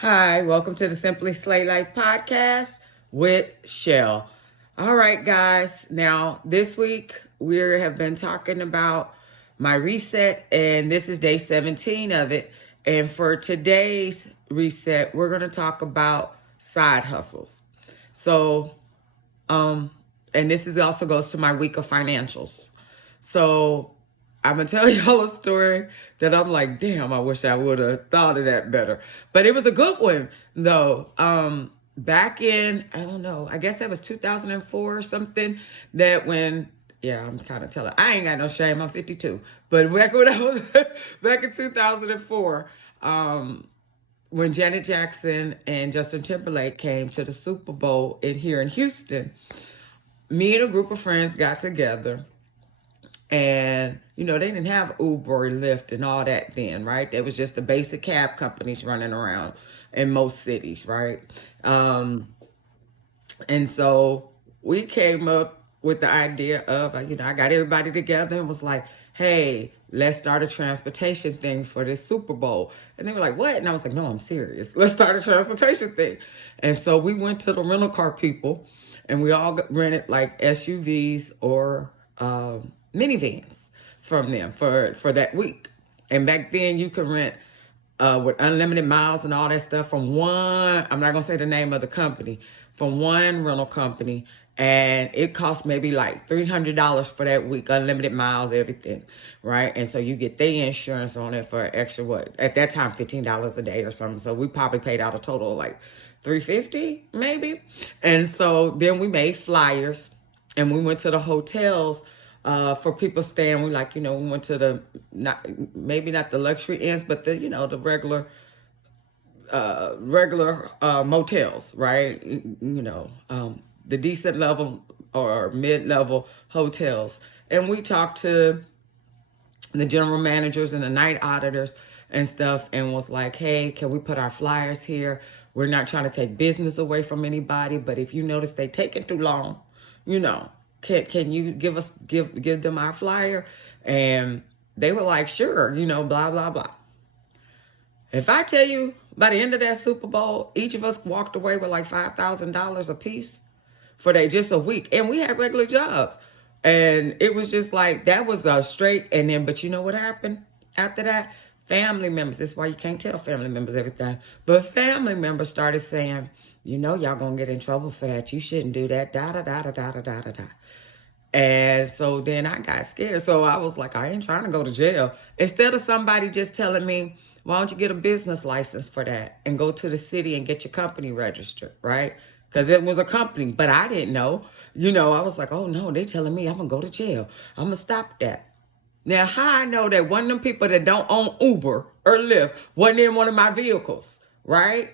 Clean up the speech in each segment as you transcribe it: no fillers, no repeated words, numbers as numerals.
Hi, welcome to the Simply Slay Life podcast with Chelle. All right, guys. Now, this week we have been talking about my reset, and this is day 17 of it. And for today's reset, we're going to talk about side hustles. So, um, and this is also goes to my week of financials. So I'm gonna tell y'all a story that I'm like, damn, I wish I would have thought of that better. But it was a good one though. Back in, I don't know, I guess that was 2004 or something. That when, yeah, I'm kind of telling. I ain't got no shame. I'm 52. But back when I was back in 2004, when Janet Jackson and Justin Timberlake came to the Super Bowl here in Houston, me and a group of friends got together, and they didn't have Uber or Lyft and all that then, right? There was just the basic cab companies running around in most cities, right? um and so we came up with the idea of, I got everybody together and was like, hey, let's start a transportation thing for this Super Bowl. And they were like, what? And I was like, no, I'm serious. Let's start a transportation thing. And so we went to the rental car people, and we all rented like SUVs or minivans from them for that week. And back then you could rent with unlimited miles and all that stuff from one, I'm not going to say the name of the company, from one rental company. And it cost maybe like $300 for that week, unlimited miles, everything, right? And so you get their insurance on it for extra, what, at that time, $15 a day or something. So we probably paid out a total of like $350 maybe. And so then we made flyers, and we went to the hotels for people staying. We went to the, not maybe not the luxury inns, but the regular motels, right? The decent level or mid-level hotels. And we talked to the general managers and the night auditors and stuff, and was like, hey, can we put our flyers here? We're not trying to take business away from anybody, but if you notice they taking too long, can you give them our flyer? And they were like, sure, blah blah blah. If I tell you, by the end of that Super Bowl, each of us walked away with like $5,000 a piece for just a week. And we had regular jobs. And it was just like, that was a straight. And then, but you know what happened after that? Family members, that's why you can't tell family members everything. But family members started saying, y'all gonna get in trouble for that. You shouldn't do that, da da da da da da da da. And so then I got scared. So I was like, I ain't trying to go to jail. Instead of somebody just telling me, why don't you get a business license for that and go to the city and get your company registered, right? Because it was a company, but I didn't know. I was like, oh no, they telling me I'm going to go to jail. I'm going to stop that. Now, how I know that one of them people that don't own Uber or Lyft wasn't in one of my vehicles, right?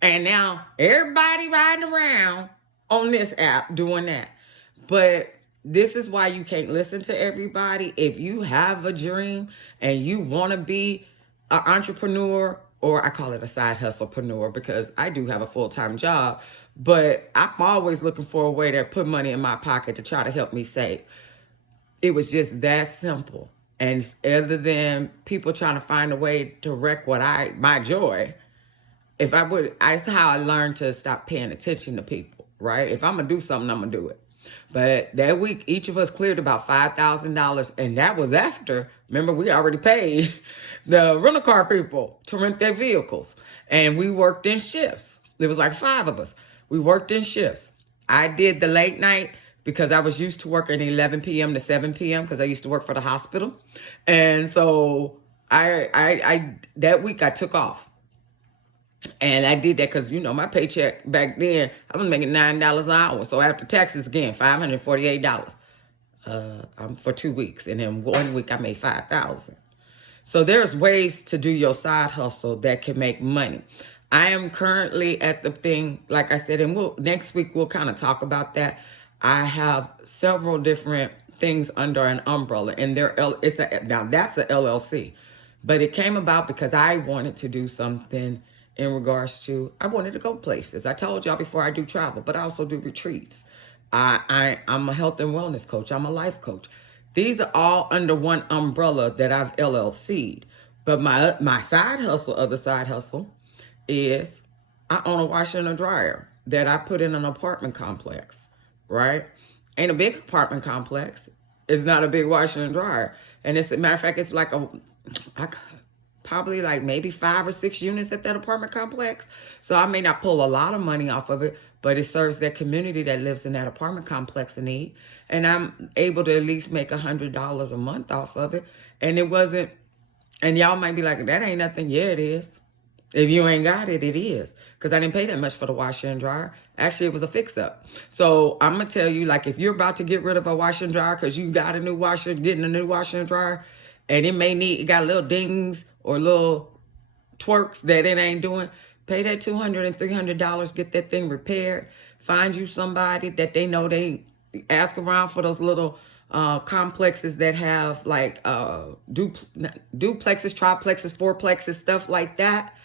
And now everybody riding around on this app doing that. But this is why you can't listen to everybody. If you have a dream and you want to be an entrepreneur, or I call it a side hustlepreneur, because I do have a full-time job, but I'm always looking for a way to put money in my pocket to try to help me save. It was just that simple. And other than people trying to find a way to wreck my joy, that's how I learned to stop paying attention to people, right? If I'm going to do something, I'm going to do it. But that week, each of us cleared about $5,000. And that was after, remember, we already paid the rental car people to rent their vehicles. And we worked in shifts. There was like 5 of us. We worked in shifts. I did the late night because I was used to working 11 p.m. to 7 p.m. because I used to work for the hospital. And so I that week I took off. And I did that because, my paycheck back then, I was making $9 an hour. So after taxes, again, $548 for 2 weeks. And then 1 week I made $5,000. So there's ways to do your side hustle that can make money. I am currently at the thing, like I said, and next week we'll kind of talk about that. I have several different things under an umbrella, and now that's a LLC. But it came about because I wanted to do something in regards to, I wanted to go places. I told y'all before, I do travel, but I also do retreats. I'm a health and wellness coach. I'm a life coach. These are all under one umbrella that I've LLC'd. But my other side hustle is I own a washer and a dryer that I put in an apartment complex, right? Ain't a big apartment complex. It's not a big washer and dryer. And it's, a matter of fact, it's like I, probably like maybe 5 or 6 units at that apartment complex. So I may not pull a lot of money off of it, but it serves that community that lives in that apartment complex in need. And I'm able to at least make $100 a month off of it. And it wasn't, and y'all might be like, that ain't nothing. Yeah, it is. If you ain't got it, it is. Because I didn't pay that much for the washer and dryer. Actually, it was a fix-up. So I'm going to tell you, like, if you're about to get rid of a washer and dryer because you got a new washer, getting a new washer and dryer, and it got little dings or little twerks that it ain't doing, pay that $200 and $300, get that thing repaired. Find you somebody that they know, they ask around for those little complexes that have like duplexes, triplexes, fourplexes, stuff like that,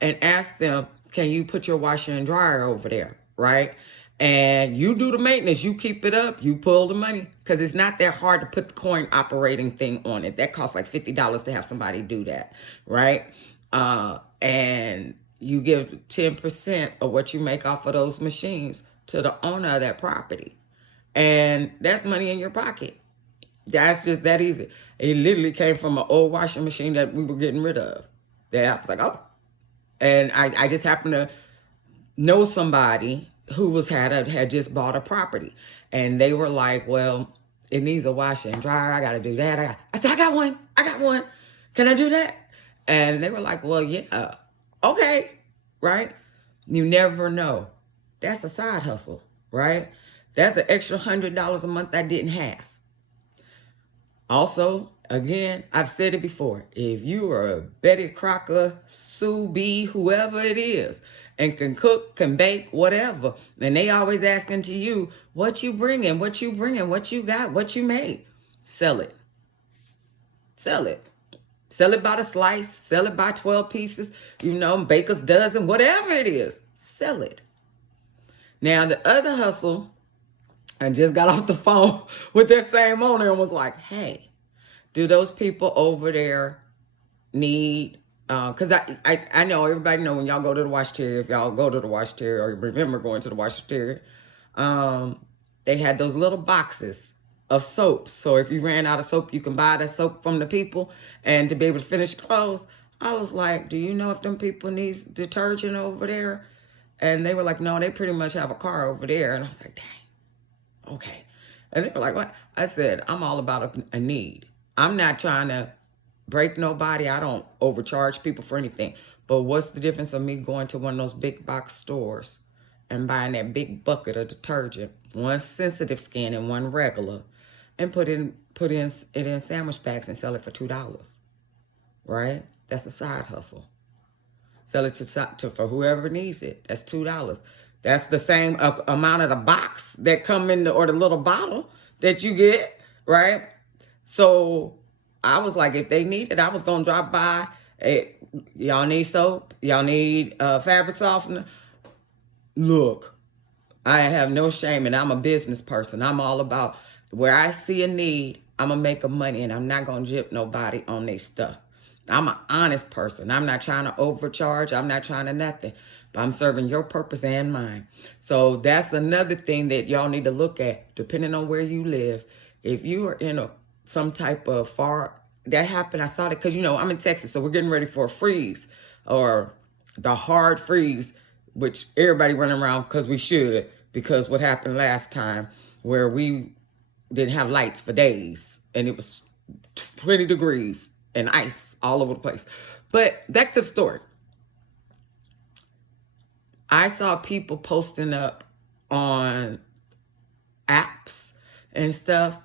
and ask them, can you put your washer and dryer over there, right? And you do the maintenance, you keep it up, you pull the money, because it's not that hard to put the coin operating thing on it. That costs like $50 to have somebody do that, right? And you give 10% of what you make off of those machines to the owner of that property. And that's money in your pocket. That's just that easy. It literally came from an old washing machine that we were getting rid of. That I was like, oh. And I just happened to know somebody who had just bought a property. And they were like, well, it needs a washer and dryer. I got to do that. I said, I got one. Can I do that? And they were like, well, yeah. Okay. Right? You never know. That's a side hustle, right? That's an extra $100 a month I didn't have. Also, again, I've said it before. If you are a Betty Crocker, Sue B, whoever it is, and can cook, can bake, whatever, and they always asking to you, what you bringing, what you got, what you made, sell it. Sell it. Sell it by the slice, sell it by 12 pieces, baker's dozen, whatever it is, sell it. Now, the other hustle, I just got off the phone with that same owner and was like, hey, do those people over there need, because I know everybody know when y'all go to the wash terrier, if y'all go to the wash terrier or remember going to the wash terrier, they had those little boxes of soap. So if you ran out of soap, you can buy that soap from the people and to be able to finish clothes. I was like, do you know if them people need detergent over there? And they were like, no, they pretty much have a car over there. And I was like, dang. Okay. And they were like, what? I said, I'm all about a need. I'm not trying to break nobody. I don't overcharge people for anything. But what's the difference of me going to one of those big box stores and buying that big bucket of detergent, one sensitive skin and one regular, and put it in sandwich bags and sell it for $2, right? That's a side hustle. Sell it to for whoever needs it. That's $2. That's the same amount of the box that come in or the little bottle that you get, right? So I was like, if they need it, I was going to drop by. Hey, y'all need soap? Y'all need fabric softener? Look, I have no shame, and I'm a business person. I'm all about where I see a need, I'm going to make a money, and I'm not going to gyp nobody on their stuff. I'm an honest person. I'm not trying to overcharge. I'm not trying to nothing. But I'm serving your purpose and mine. So that's another thing that y'all need to look at, depending on where you live. If you are in some type of that happened, I saw that because, I'm in Texas, so we're getting ready for a freeze or the hard freeze, which everybody running around because we should, because what happened last time where we didn't have lights for days and it was 20 degrees and ice all over the place. But back to the story. I saw people posting up on apps and stuff.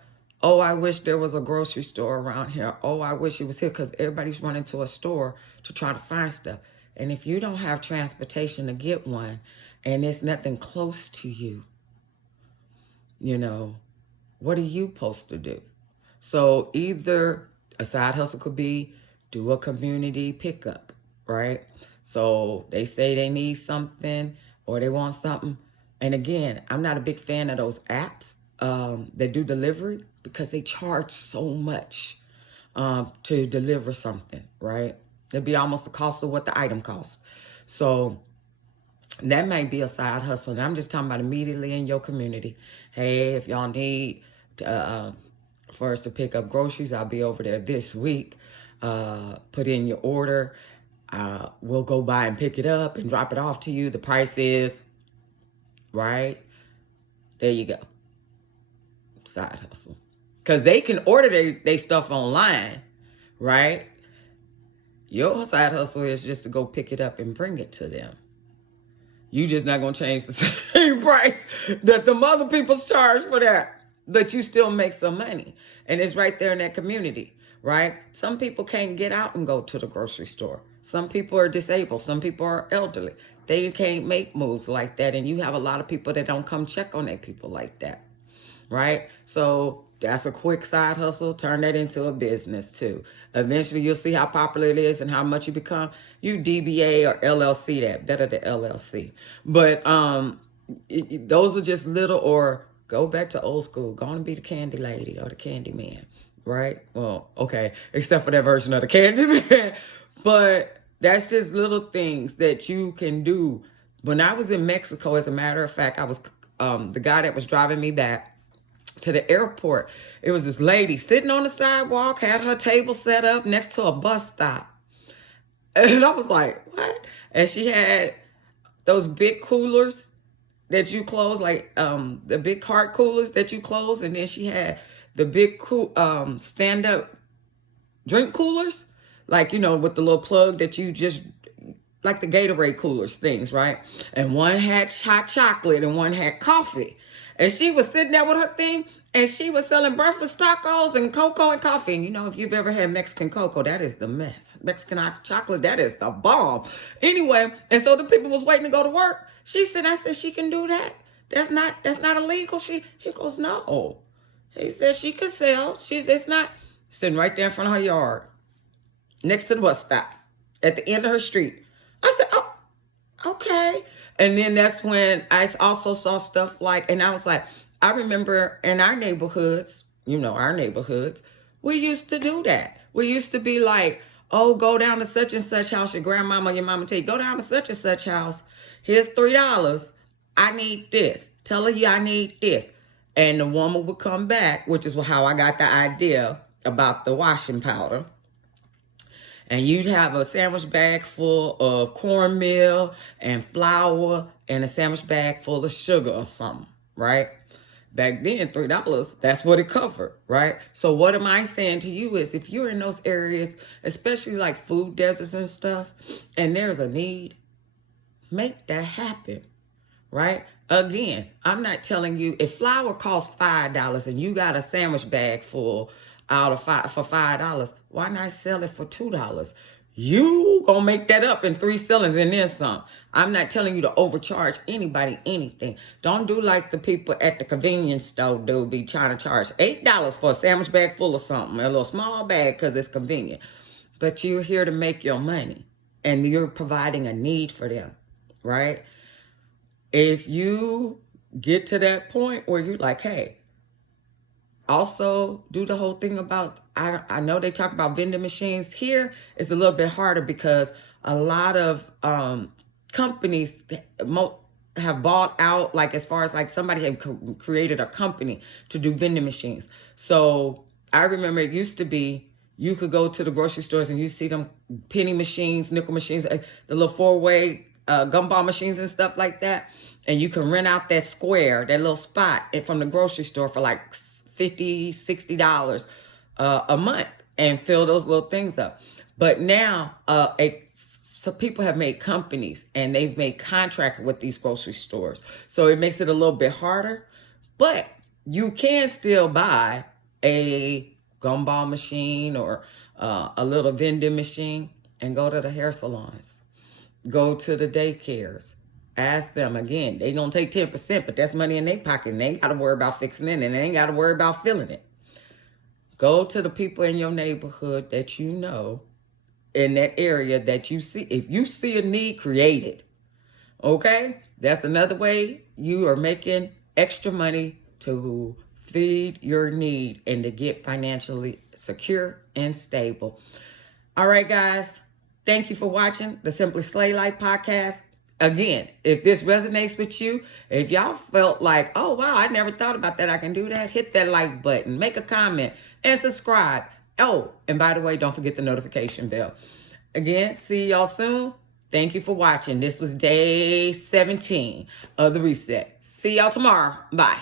Oh, I wish there was a grocery store around here. Oh, I wish it was here, because everybody's running to a store to try to find stuff. And if you don't have transportation to get one and there's nothing close to you, what are you supposed to do? So either a side hustle could be do a community pickup, right? So they say they need something or they want something. And again, I'm not a big fan of those apps that do delivery because they charge so much to deliver something, right? It'd be almost the cost of what the item costs. So That might be a side hustle. And I'm just talking about immediately in your community. Hey, if y'all need for us to pick up groceries, I'll be over there this week. Put in your order. We'll go by and pick it up and drop it off to you. The price is, right? There you go. Side hustle. Because they can order their stuff online, right? Your side hustle is just to go pick it up and bring it to them. You just not going to change the same price that the other people's charge for that. But you still make some money. And it's right there in that community, right? Some people can't get out and go to the grocery store. Some people are disabled. Some people are elderly. They can't make moves like that. And you have a lot of people that don't come check on their people like that, right? So that's a quick side hustle. Turn that into a business too. Eventually you'll see how popular it is and how much you become. You DBA or LLC that. Better the LLC. But those are just little, or go back to old school. Go and be the candy lady or the candy man, right? Well, okay, except for that version of the candy man. But that's just little things that you can do. When I was in Mexico, as a matter of fact, I was the guy that was driving me back to the airport. It was this lady sitting on the sidewalk, had her table set up next to a bus stop. And I was like, what? And she had those big coolers that you close, like the big cart coolers that you close. And then she had the big stand-up drink coolers, like, you know, with the little plug that you just, like the Gatorade coolers things, right? And one had hot chocolate and one had coffee. And she was sitting there with her thing, and she was selling breakfast tacos and cocoa and coffee. And you know, if you've ever had Mexican cocoa, that is the mess. Mexican hot chocolate, that is the bomb. Anyway, and so the people was waiting to go to work. She said, I said, she can do that. That's not illegal. He goes, no. He said she could sell. It's not. Sitting right there in front of her yard, next to the bus stop, at the end of her street. I said, oh, okay. And then that's when I also saw stuff like, and I was like, I remember in our neighborhoods, you know, our neighborhoods, we used to do that. We used to be like, oh, go down to such and such house. Your grandmama, your mama tell you, go down to such and such house. Here's $3. I need this. Tell her, yeah, I need this. And the woman would come back, which is how I got the idea about the washing powder. And you'd have a sandwich bag full of cornmeal and flour and a sandwich bag full of sugar or something, right? Back then, $3, that's what it covered, right? So what am I saying to you is, if you're in those areas, especially like food deserts and stuff, and there's a need, make that happen, right? Again, I'm not telling you, if flour costs $5 and you got a sandwich bag full for $5, why not sell it for $2? You gonna make that up in 3 sellings and then some. I'm not telling you to overcharge anybody anything. Don't do like the people at the convenience store do, be trying to charge $8 for a sandwich bag full of something, a little small bag because it's convenient. But you're here to make your money, and you're providing a need for them, right? If you get to that point where you're like, hey, also do the whole thing about, I know they talk about vending machines. Here it's a little bit harder because a lot of companies have bought out, like as far as like somebody had created a company to do vending machines. So I remember it used to be, you could go to the grocery stores and you see them penny machines, nickel machines, the little 4-way gumball machines and stuff like that. And you can rent out that square, that little spot from the grocery store for like $50, $60 a month and fill those little things up. But now so people have made companies and they've made contracts with these grocery stores. So it makes it a little bit harder, but you can still buy a gumball machine or a little vending machine and go to the hair salons, go to the daycares. Ask them again. They gonna take 10%, but that's money in their pocket, and they ain't gotta worry about fixing it, and they ain't gotta worry about filling it. Go to the people in your neighborhood that you know, in that area that you see. If you see a need, create it. Okay? That's another way you are making extra money to feed your need and to get financially secure and stable. All right, guys. Thank you for watching the Simply Slay Life podcast. Again, if this resonates with you, if y'all felt like, oh, wow, I never thought about that, I can do that, hit that like button, make a comment, and subscribe. Oh, and by the way, don't forget the notification bell. Again, see y'all soon. Thank you for watching. This was day 17 of the reset. See y'all tomorrow. Bye.